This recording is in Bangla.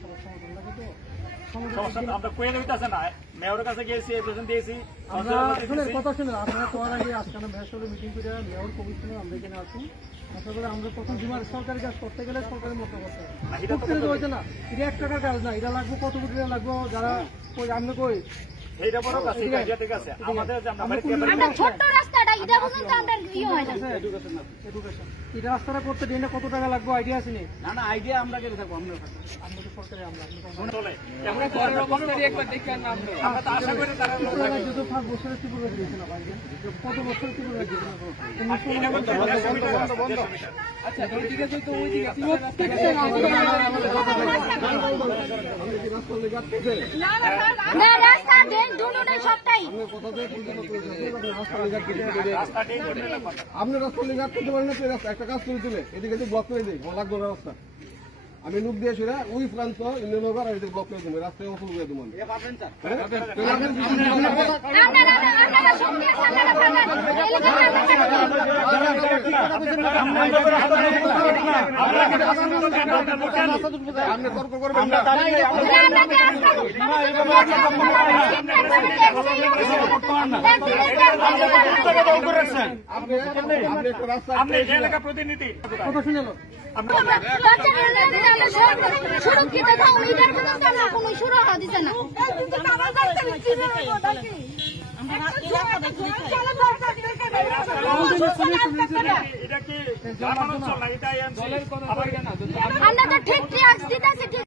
সমস্যার সমাধান লাগে তো আমরা কয়ে দিতেছে না, মেয়রের কাছে গিয়েছি, প্রেজেন্ট দিয়েছি। কথা শুনে আপনারা তো আগে আজকে মেয়র সঙ্গে মিটিং করে মেয়র কমিশনে আমরা এখানে আছি। আশা করি আমরা প্রথম সরকারি কাজ করতে গেলে সরকারের মতো করতে হয়েছে না, এটা 1 টাকার কাজ না, এটা লাগবে কত কোটি টাকা লাগবে যারা আমি কই এইটা বড় কাজ, ঠিক আছে। আমাদের যে আমরা ছোট্ট রাস্তাটা এটা পর্যন্ত আমরা হয় না। এডুকেশন এই রাস্তাটা করতে দিনে কত টাকা লাগবে আইডিয়া আছে না না আইডিয়া আমরা কেটে থাকবো, আমরা তো সরকারি আমরা একবার দেখি আর নাম নেই। আমরা তো আশা করি তারা 5 বছরের ত্রিপুরা দিয়েছে না ভাই, কত বছর ত্রিপুরা দিয়েছে না। আচ্ছা ঠিক আছে, তো ওই দিকে না রাস্তা দেন দুটোটাই সবটাই আপনি রাস্তা লিগাত করতে পারেন না, একটা কাজ করে দিলে এদিকে ব্লক করে দিই, লাগবে না রাস্তা। আমি লুক দিয়ে সেরা ওই প্রান্ত ইন্দ্রনগর আর এদিকে ব্লক করে দেবো, রাস্তায় অসুল করে দেবো। আপনি তর্ক করবেন না, আপনি এলাকা প্রতিনিধি কথা শুনে সুরক্ষিত থাকুন, এটার পর্যন্ত আমরা কোনো সুরক্ষা দিতে না। আমরা তো ঠিক ট্যাক্স দিতেছি, ঠিক